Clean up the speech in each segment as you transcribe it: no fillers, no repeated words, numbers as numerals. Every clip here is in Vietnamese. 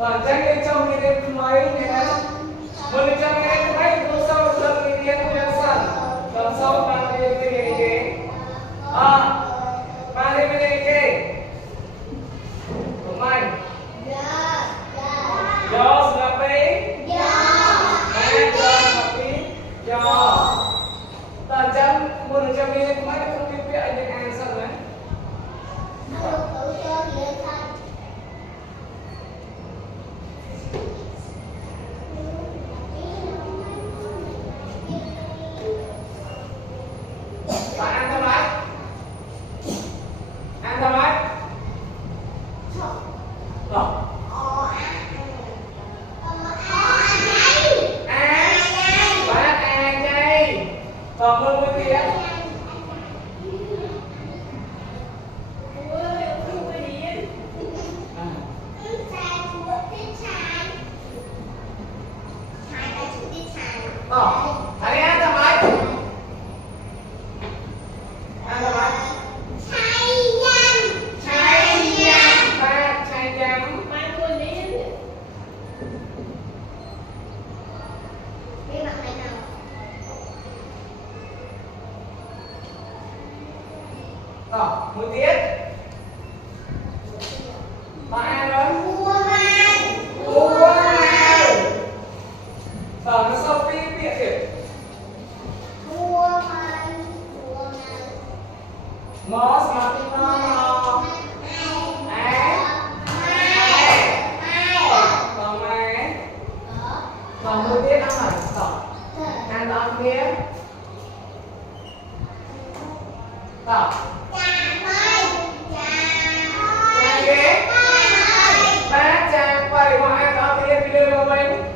Còn chắc cái trong cái đêm mấy này một trong cái đêm mấy cũng sau lần cái đêm cũng sẵn còn sau ba đêm cái gì ba đêm cái gì đúng không do là bé do tận trăm một trong cái đêm mấy không biết anh những ai sẵn đấy còn mưa mưa kia anh đi ăn thằng ấy ăn thằng ấy chay nhắm một tiết ba rồi mua nó sau khi biết kìa nó mà nó còn một tiết ăn ăn ăn kia ba chàng quầy mà ai có tiền thì đưa vào mình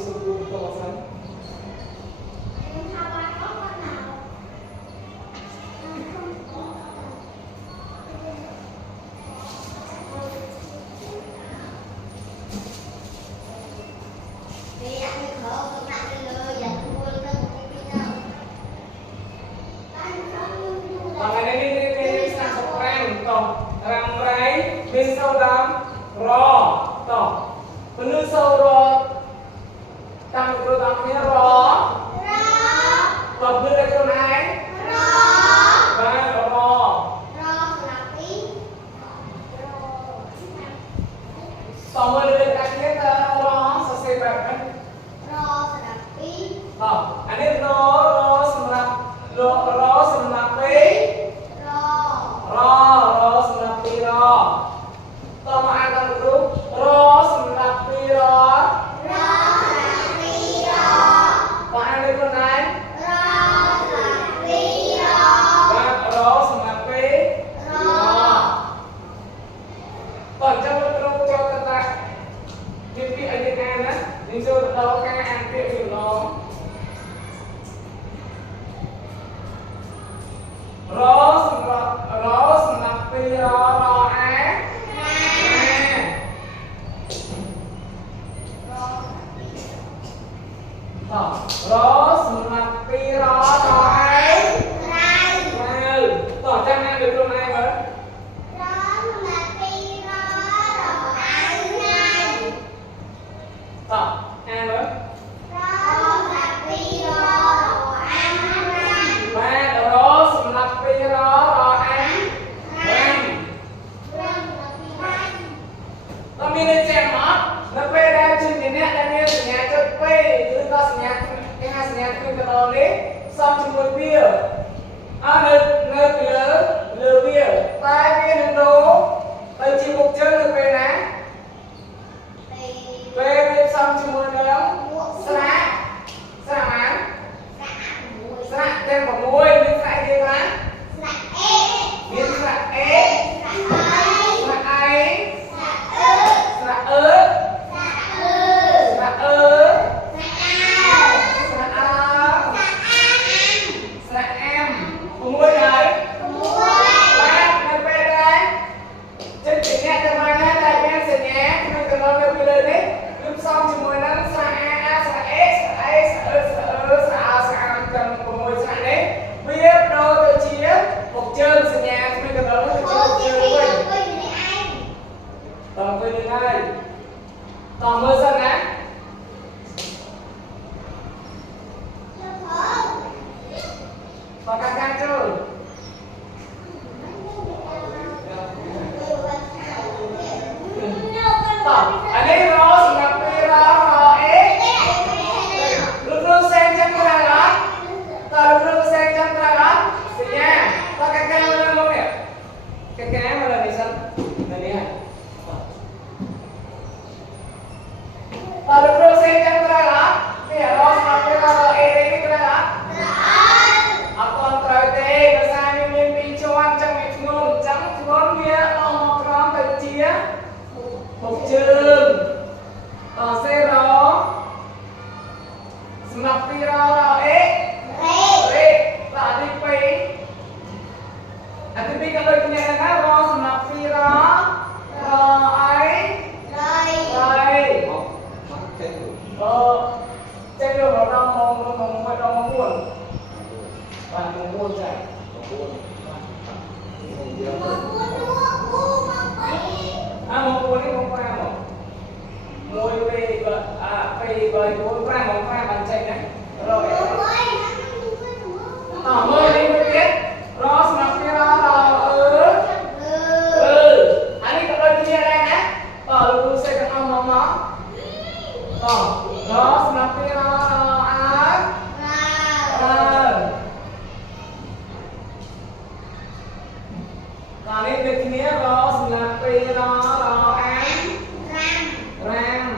sebelum kawasan bên sau đám rò to penuh sau rò tăng cơ tăng nghĩa rò và bên đây con ai và rò xong rồi bên tăng nghĩa rò sao xây bạc đấy anh ấy rò xong là rò xong là tí rò xong là tí rò tao mà ăn ăn được rò xong là tí rò và ăn đây con này và rò xong là tí rò còn trong cái rô cho ta cái vị anh ấy ăn á nhưng rồi đó cái ăn cái gì nó rò xong là tí rò á rò xong là tí rò ấy tỏ trang ăn được con này với nó về đây trên cái nét đang ngheสัญญาจะไปหรือก็สัญญาcái haiสัญญาคือกันตอนนี้ซ่อมจมูกเบี้ยnơi lừa bia tai bia đừng đố tay chỉ một chân được về nè về xong chỉ muốn lớn sạ mán sạ thêm vào môi nhưng sạ gì má miếng sạ ế sạ ấy sạ ớt sạ em của môi đấy ba nên về đây trên chỉ nghe cho mai này đại bên sẽ nhé mình cần nói về lời đấy lúc xong chỉ môi nó sạ sạ ế sạ ấy sạ cần của môi sạ đấy biết đâu tôi chia một chân sẽ nhé mình cần nói về một chân quên tầm quên được ngay tầm mưa sân á và càng càng chơi anh ấy nó sắp đi ra ấy lúc lúc xem chân cái này đó ta lúc xem chân cái này đó thì nha ta càng càng lên luôn nè cái mà là gì sao này nè ta lúc xem chân cái này đó bây giờ nó sắp đi ra ấy đấy cái này đó còn trời tê nó ra như mình bị cho ăn trong cái ngôn trắng ngôn kia nó có cái chia một trường xe đó snap đi ra ấy là đi quay anh đi cái lời này là nó snap đi ra ấy đây trên đường nó đang mong buồn bạn mong buồn chạy mong buồn đi mong qua một môi về môi qua mong qua bạn chạy này rồi môi đi môi biết rồi snap kia ra anh ấy có đôi kia đây nè lúc sẽ có ông nó đó snap kia ra còn đến việc nghĩa đó là vì nó ăn ram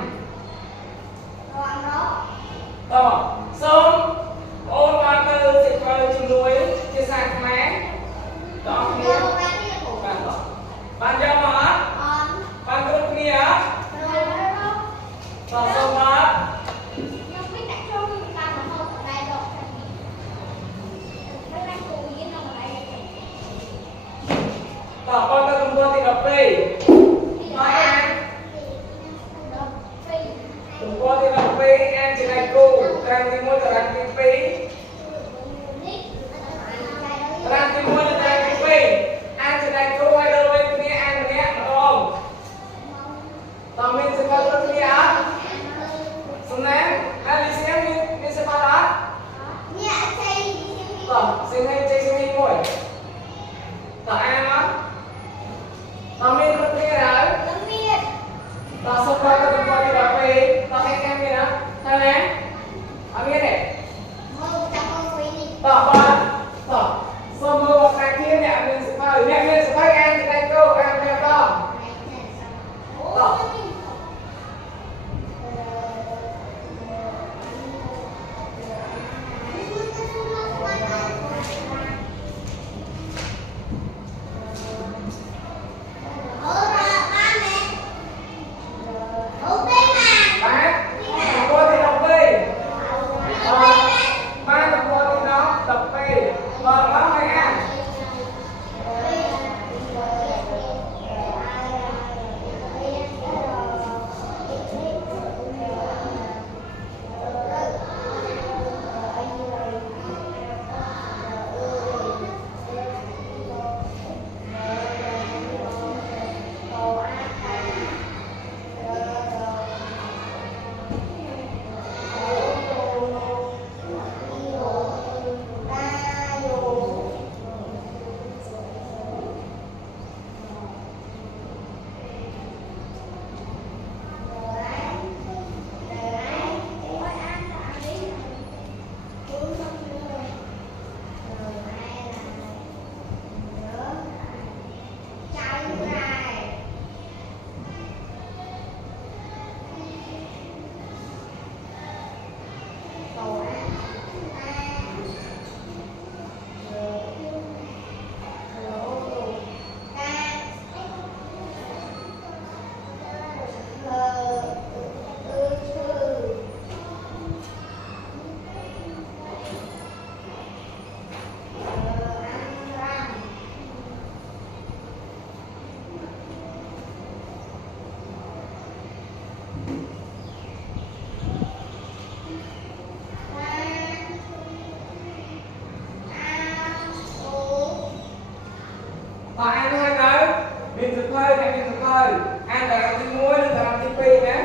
តារាងទី1និងតារាងទី2ណា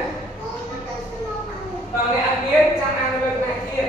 តើអ្នកអត់មានចាំអានលើផ្នែកទៀត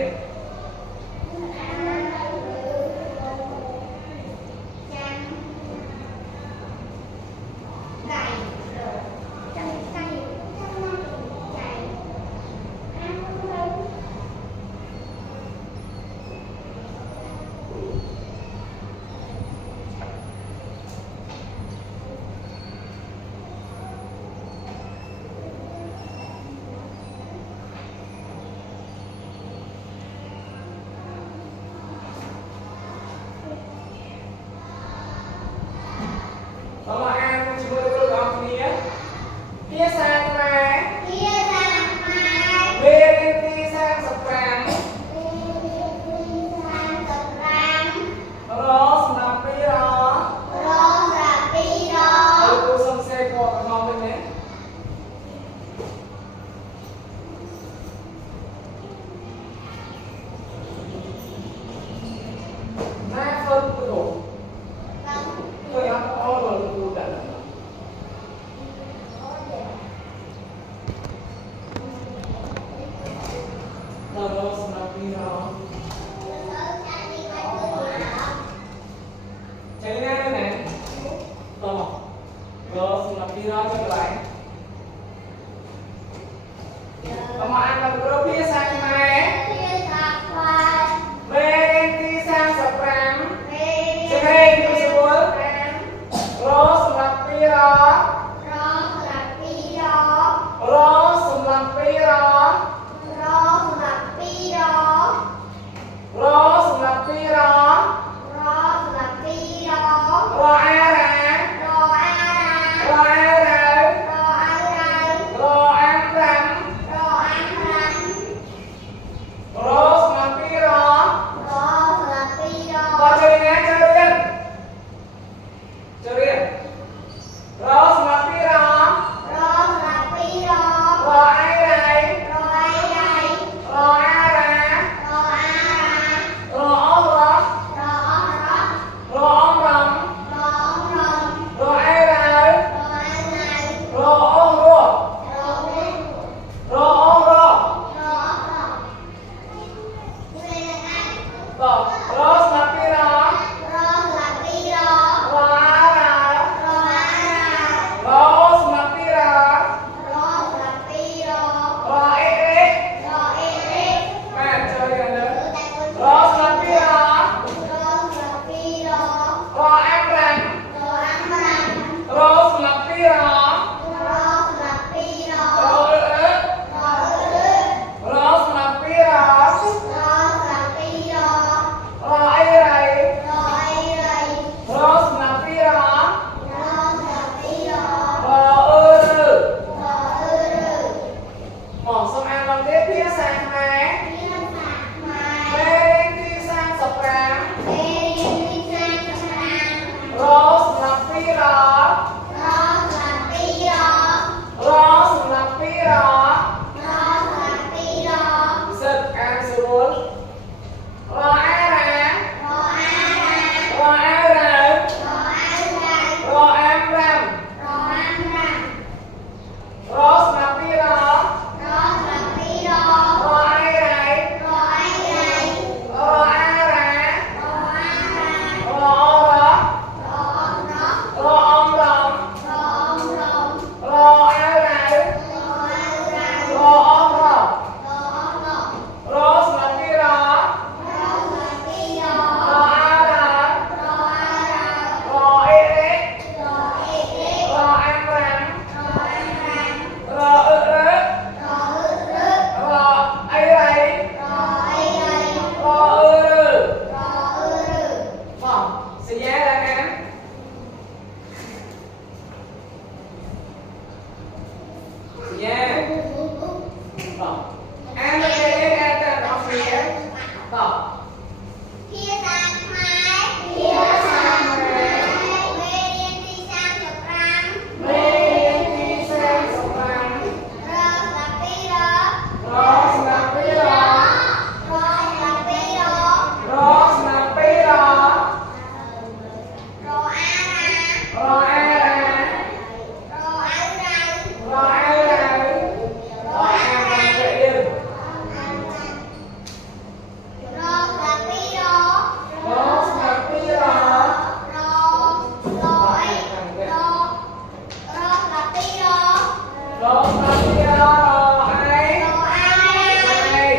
Rô sao kia rô hay hay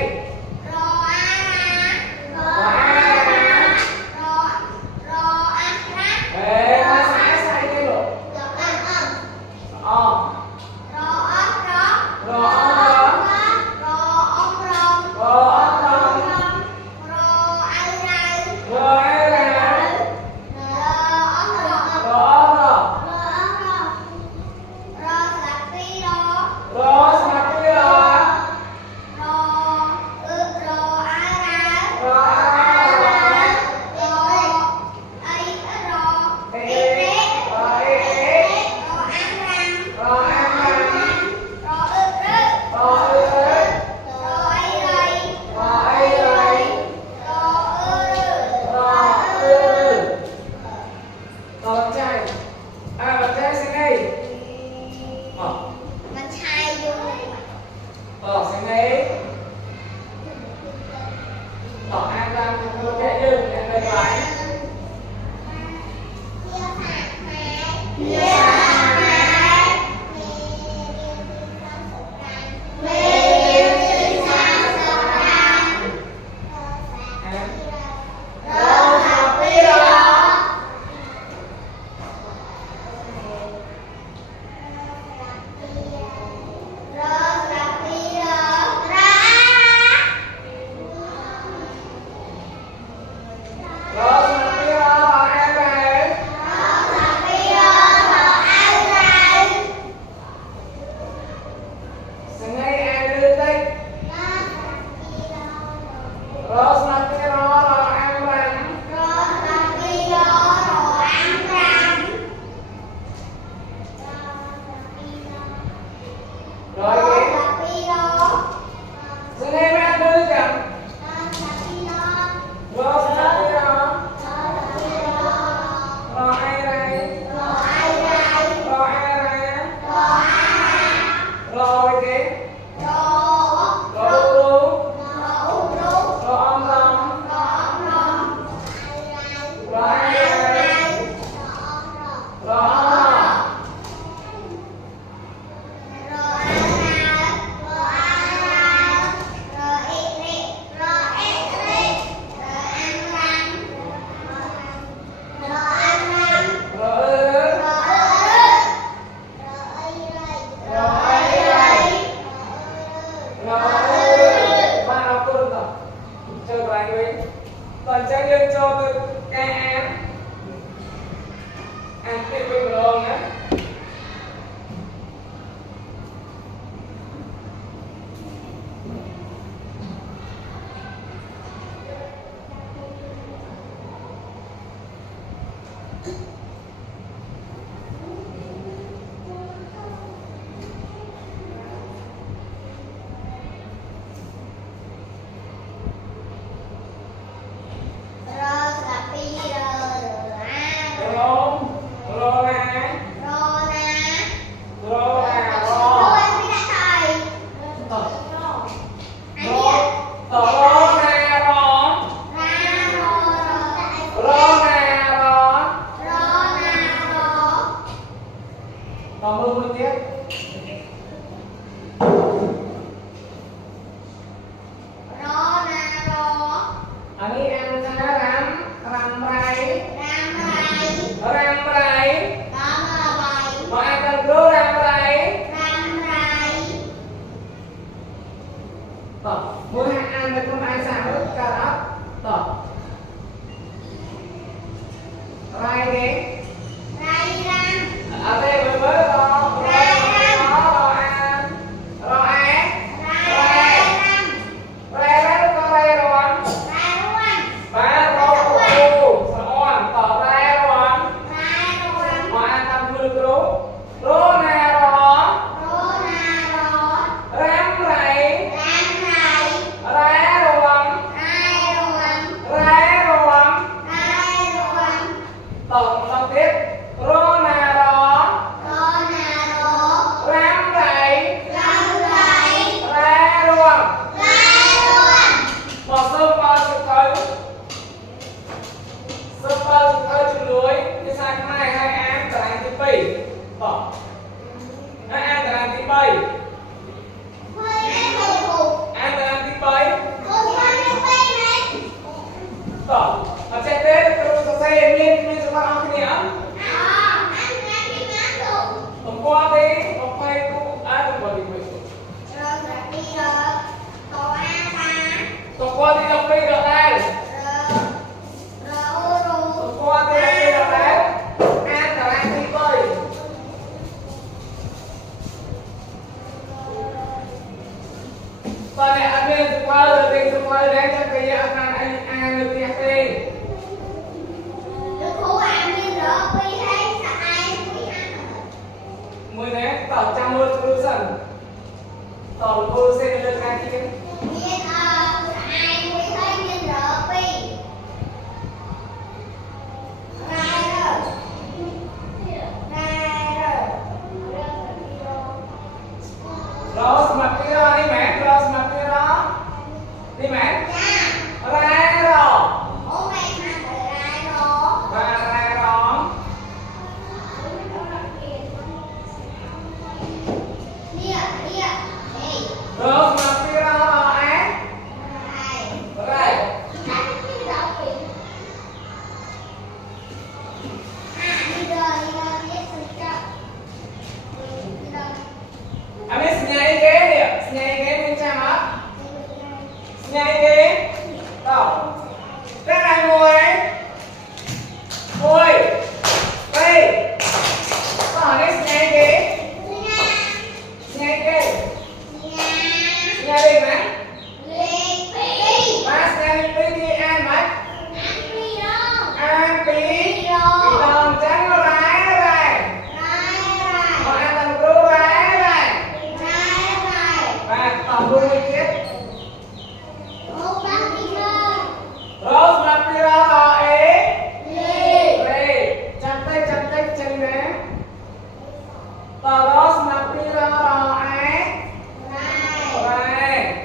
ê mai sai sai đi luôn ờ rô Rô bảy em là thứ bảy tỏ ở trên tết tôi sẽ xây nên chúng ta ăn cái gì ạ hôm qua thì hôm nay cũng hôm qua thì mấy hôm qua thì đọc đi được đây hôm qua thì đọc đi được đấy ăn là ăn thứ bảy và này anh nên qua rồi thì qua đấy cho cái anh được tiền đi mười đấy tao trăm mươi cứ dần tao cô sẽ lên hai tiếng Rose mặt kia đó đi mẹ Rose mặt kia đó đi mẹ ra rồi ra rồi Rose mặt kia đó là án đây anh biết nhảy ghế đi nhảy ghế bên trong á nhảy ghế đâu cái này ngồi ngồi đây tao đấy nhảy ghế nhảy đi mà mà nhảy đi ăn mà ăn tí đồng trắng nó rái này mà ăn tầm cua rái này và tầm luôn đi tiếp Rose mặt đi ra rồi ấy đây chặt tay chân nè tao Rose mặt đi ra rồi ấy đây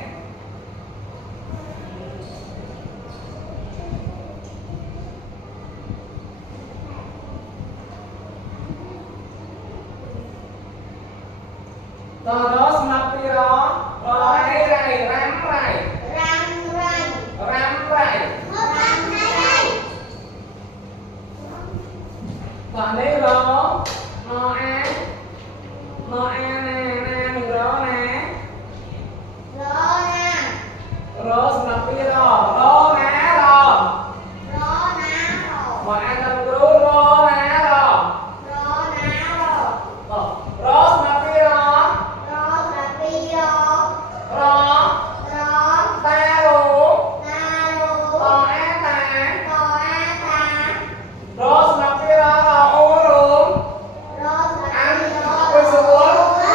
tao Rose mặt đi đó rồi ấy này rắm này còn đây đó nó ăn nè đừng đó nè Rose mặt đi đó đó ná đó mà ăn tầm cú đó ná đó Rose mặt đi đó đó ta đủ to á ta Rose mặt đi đó là ô luôn ăn quay xuống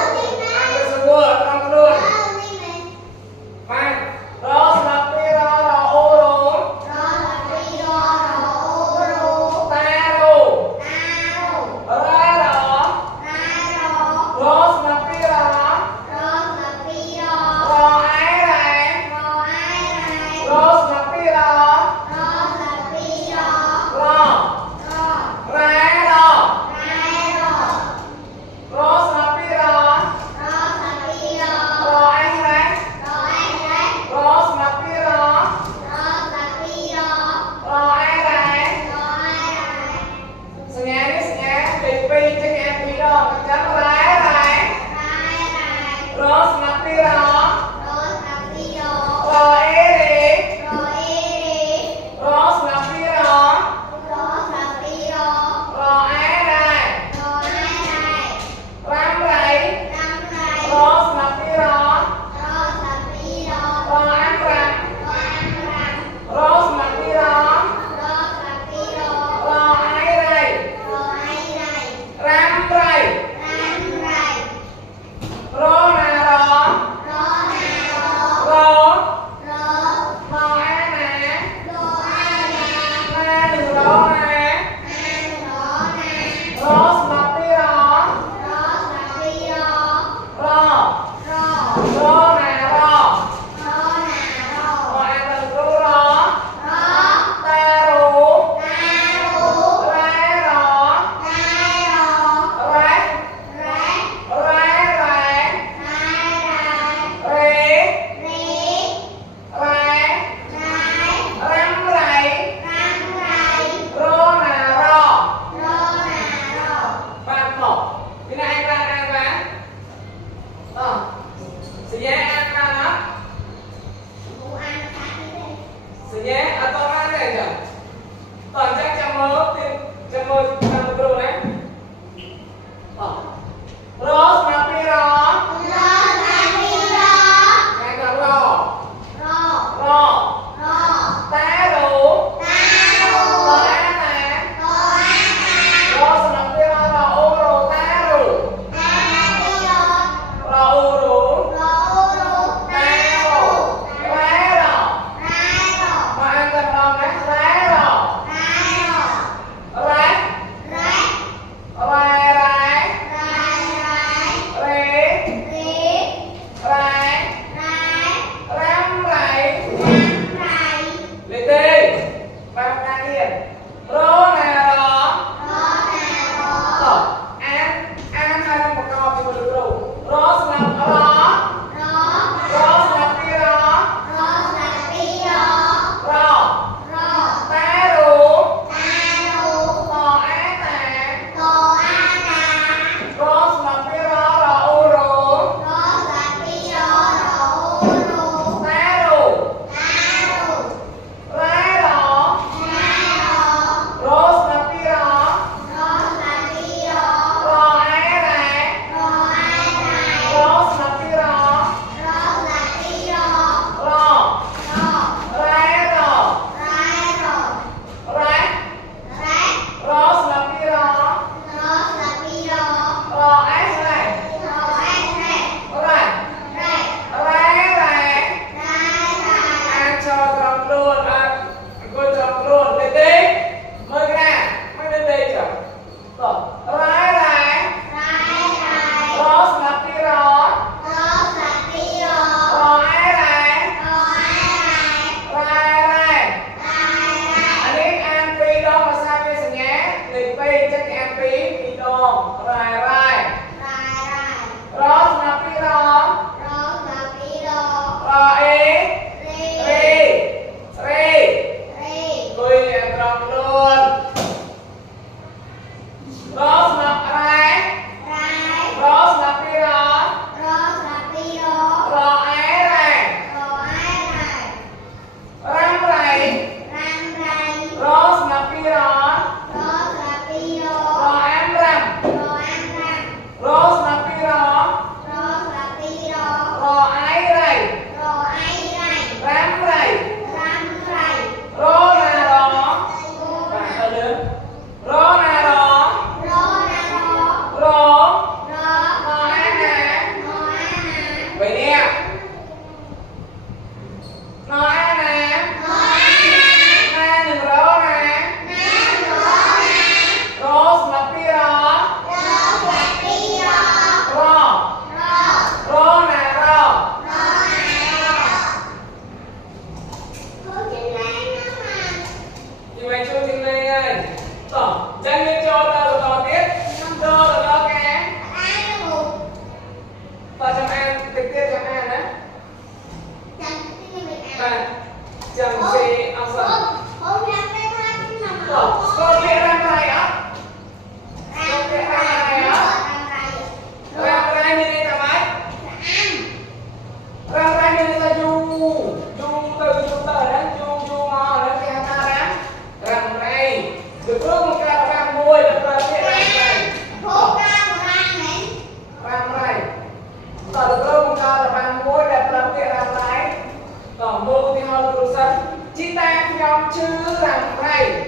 chữ rằng này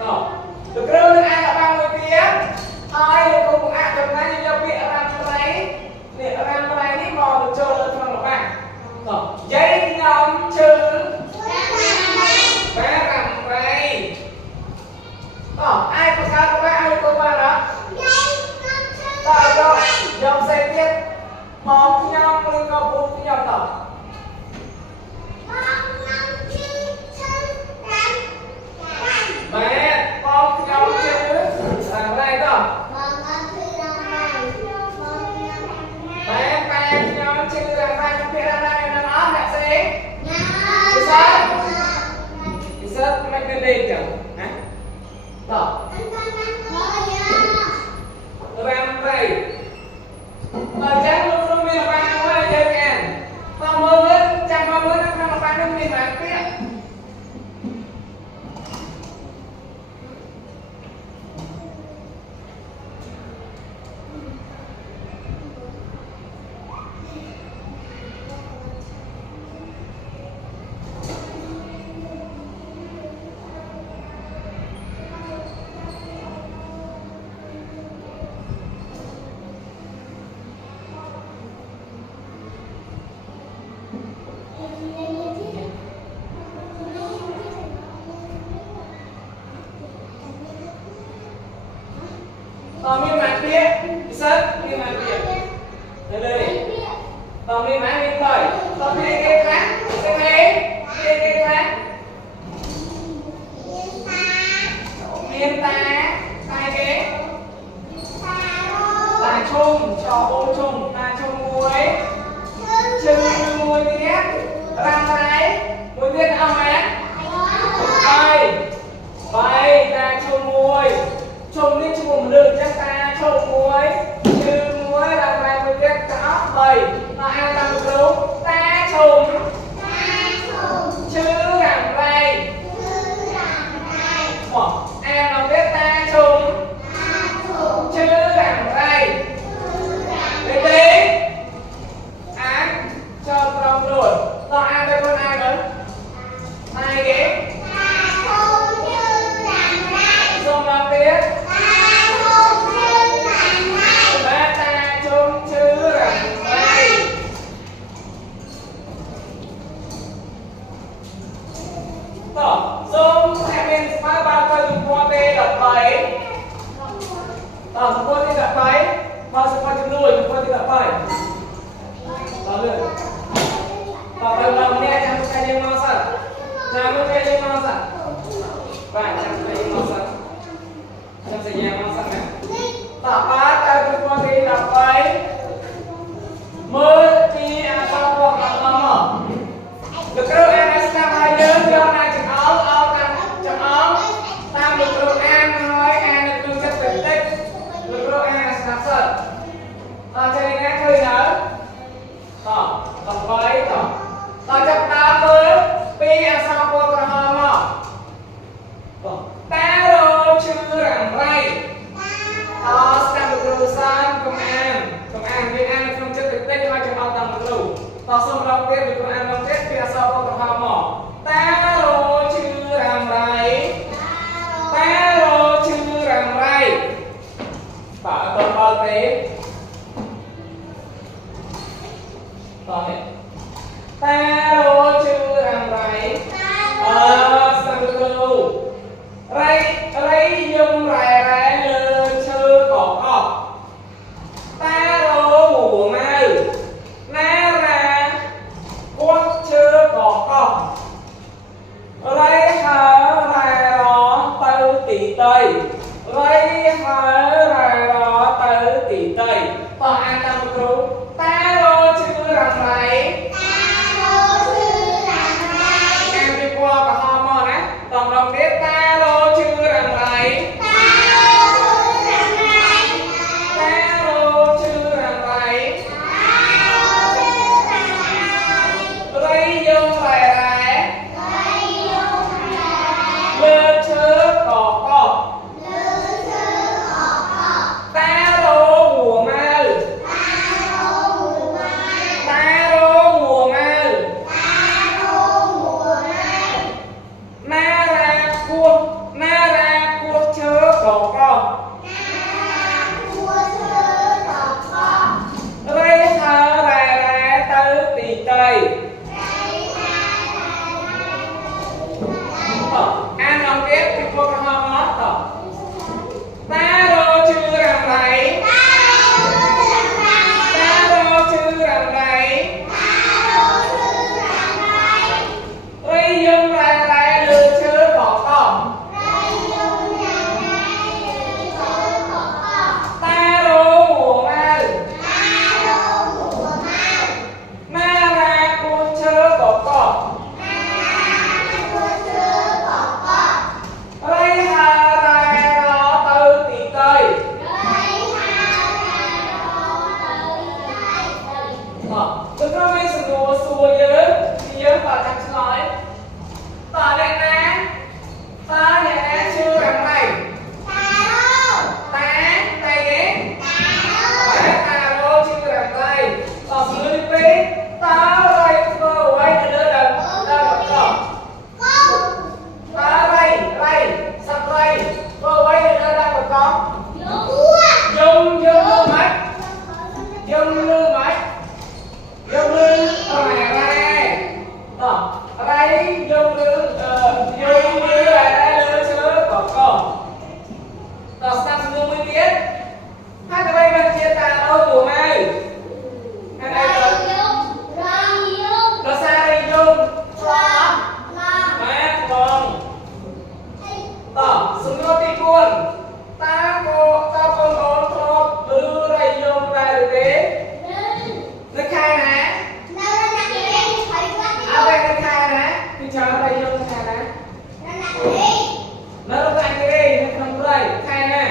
đó được rồi nên ai là ba người tiếng ai là cùng ai trong này như bị rằng này để rằng này đi mò được chơi được không bạn đó giấy nhóm chữ bé rằng này đó ai có sao các bạn ai có bạn đó tại đó dòng xe tiết một nhóm người có bốn nhóm đó mẹ con nhau chứ làm đây đó mẹ nhau chứ làm đây không biết làm đây nó nói là gì thì sao mày cứ đi kiểu hả đó làm đây mà chắc lúc nó mình bạn hơi chơi ngàn mà mơ hết chẳng mà mơ nó không bạn nó mình làm biết Tommy mãi biết, sớt đi mãi biết, đây đây, Tommy mãi biết rồi, Tommy cái khác, cái này, cái khác, miền ta, tai cái, ta chung, cho ô chung, ta chung muối, chừng muối biết, làm này, muối biết ao mẹ, bay, ta chung muối. Trồng lên chung lượng chắc ta trồng muối chứ muối là vài mươi kết cả bầy mà ai làm được đâu ta trồng chứ làm vậy em nào biết ta trồng chứ làm vậy để tí án cho con rồi tao ăn đây con ai nữa ai ghé xong nào biết zoom hai bên má ba coi dùng qua b đặt 7 dùng qua t đặt 7 và dùng qua chấm đuôi dùng qua t đặt 7 đó lượt từ đầu nghe chẳng cái gì mau sẵn chẳng cái gì mau sẵn và chẳng cái gì mau sẵn chẳng cái gì mau sẵn nè tập ba coi dùng qua t đặt 7 mới đi ăn xong hoặc là mở được rồi em sẽ làm hai đứa cho này chẳng áo chẳng áo ta được rồi em nói em được đừng chất bình tích được rồi em sẽ làm sẵn cho nên em hơi nhớ đó tập với đó chấp ta với pi ăn xong qua tra hòm ta rồi chứ rằng vậy đó sẽ được rồi sang công an với em không chất bình tích mà chẳng áo tầm được rồi đó xong lòng tiếp được rồi em lòng tiếp pi ăn xong qua tra hòm ta rồi chứ rằng vậy ta rồi chứ rằng vậy và tổng bao tế rồi ta rồi chứ rằng vậy sang được rồi rây dùng rải lên chư cỏ cỏ ta rồi ngủ mai na ra quất chư cỏ cỏ rây hở rải đó tao tỷ tây rây hở rải đó tao tỷ tây tao ăn tâm rồi ta rồi chứ rằng vậy Tôi nói với sự đồ xua nhớ và chắc nói tỏ này nè ta này nè chưa rằng này ta ghé ta đâu chưa rằng này tỏ sự đi phê ta đây cơ quay đưa đầm đầm ta đây sắp đây cơ quay đưa đầm con dùng lưu máy dùng lưu máy dùng lưu đây dùng lưu là đây lưu chứa có tao sắp dùng mới biết hai cái bay bên kia ta đâu đủ này hai đây nó xa đây dùng mẹ con tao xuống nó đi cuốn ta con có đưa đây dùng ra được thế nó khai nè đây nó khai nè thì chờ đây dùng khai nè nó lúc anh cái đi nó không đây khai nè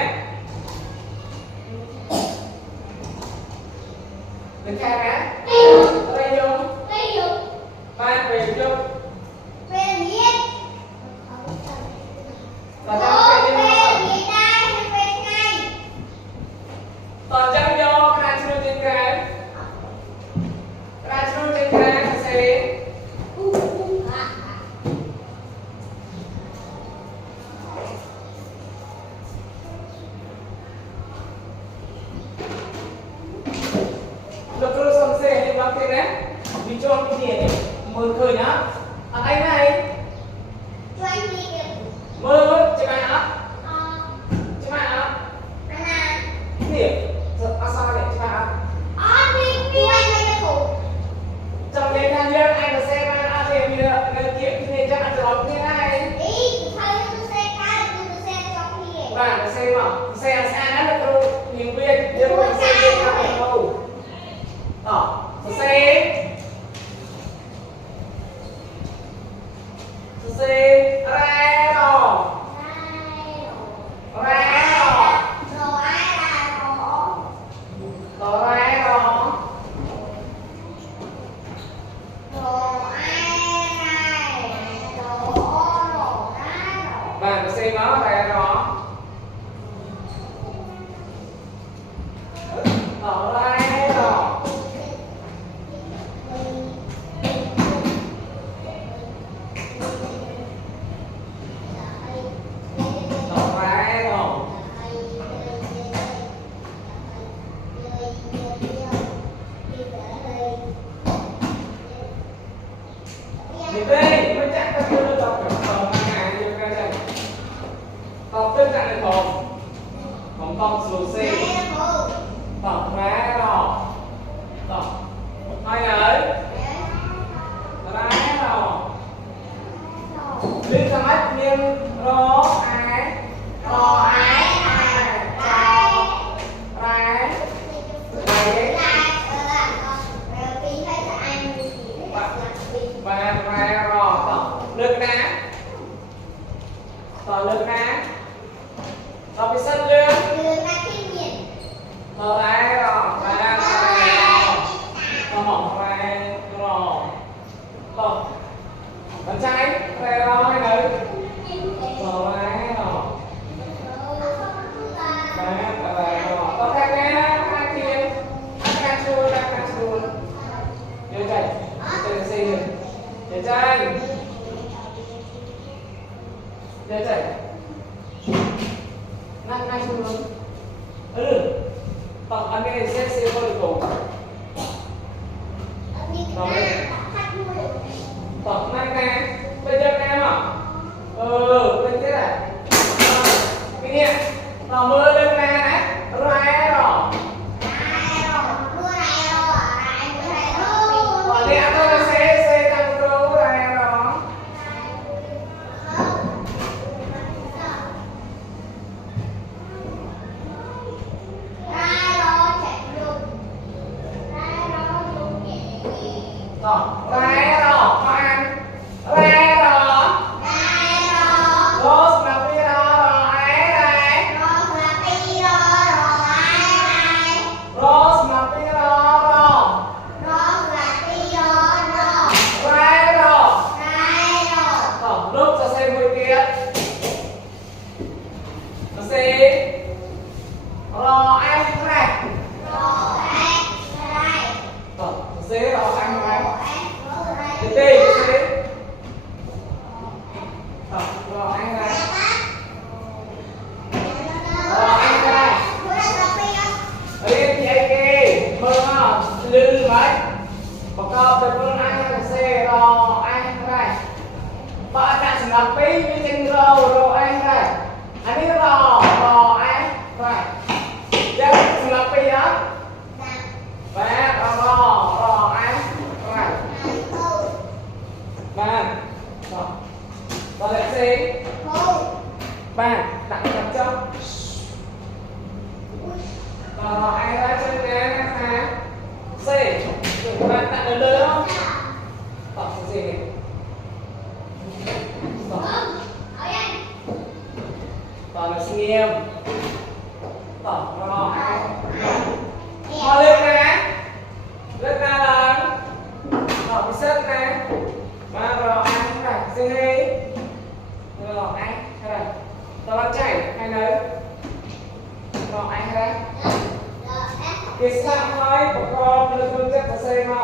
nó khai nè đây dùng ba về dùng và ta về dùng toàn chân vô khai chữ trên cái khai chữ trên cái sẽ đến Dokter sampai di belakang ni, bincang ni, mungkin ya. Apa ini? Mungkin cuma apa? Cuma apa? Ni, asal ni cuma apa? Trong đây là nhân anh là xe mà anh thì bây giờ người kia thì chắc anh chọn như này. Bạn là xe mà xe nó là tôi nhiều viên nhưng mà xe kia không phải đâu. Xe ra đò bạn có xe nó ra đó thì đây mới chắc các tôi đọc được phòng ngày như cái này đọc tất cả những phòng phòng số C đọc ra đỏ đọc hai ấy ra đỏ liên ra mắt miên ró ái và rò lực ná lực ná bị sân lương ra rò mỏng ra rò con trai ra rò hay đấy ra rò con khác nghe hai kia ăn chua như vậy chơi xây dựng để trai năng xuống luôn tặng anh cái này sẽ có được cổ tặng năng nè bây giờ em à bên thế này cái gì tao mưa lên nè ra rồi còn đi ăn thôi xe tăng cơ ra rồi xế rồi anh này đi xế rồi anh này rồi anh này đi chạy kì mưa lư mấy một câu từ phương anh xe rồi anh này bạn đã sẵn lập bí như trên rồi anh này anh đi rồi anh này giờ sẵn lập bí đó và rồi anh này bạn rồi lại gì bạn tặng chậm cho rồi anh ra chân nè C bạn tặng được lơ không tỏ gì này tỏ là sinh nghiêm tỏ rồi anh ho lên nè lên nè lần tỏ bị sớt nè mà rồi anh này sinh đi rồi anh này tao bắt chảy hay nấy rồi anh đây cái sang thôi của con lên phương chất và xây mà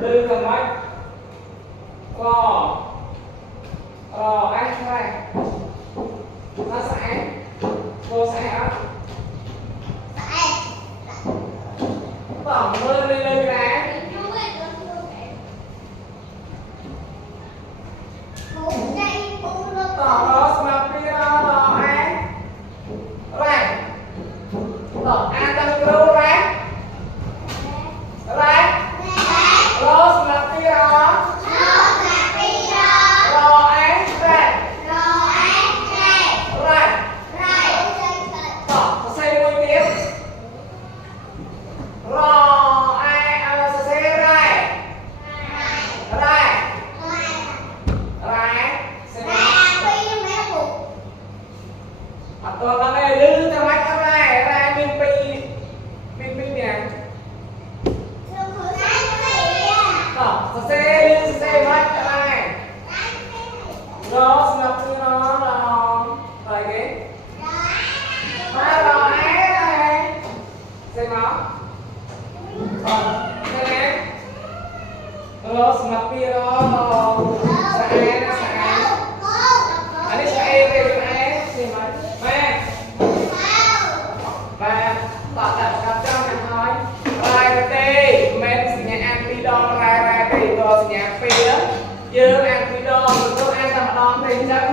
lên cần mấy rồi anh này nó sẽ cô sẽ hả tổng mưa lên lên cái tổng đó mà kia đó anh này tổng an tâm cứu đấy đấy rose mà kia đó rồi anh này tổng xây môi tiếp rồi anh xây này tôi đang nghe lư theo máy cái này ra pin nè đó xe máy cái này nó snap như nó rồi cái mà rồi này xe máu cái này nó snap như nó sẽ anh ấy sẽ về cái xe máy và tỏ thật gặp trong này thôi rai cái tì men xin nhà ăn phi đo rai tì rồi xin nhà phi đó chứ ăn phi đo mình có ăn tầm đòn thì chắc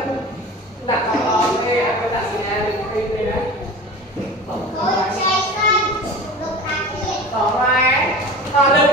đặt tầm đòn thì ăn phải đặt xin nhà được phi này đấy tỏ ra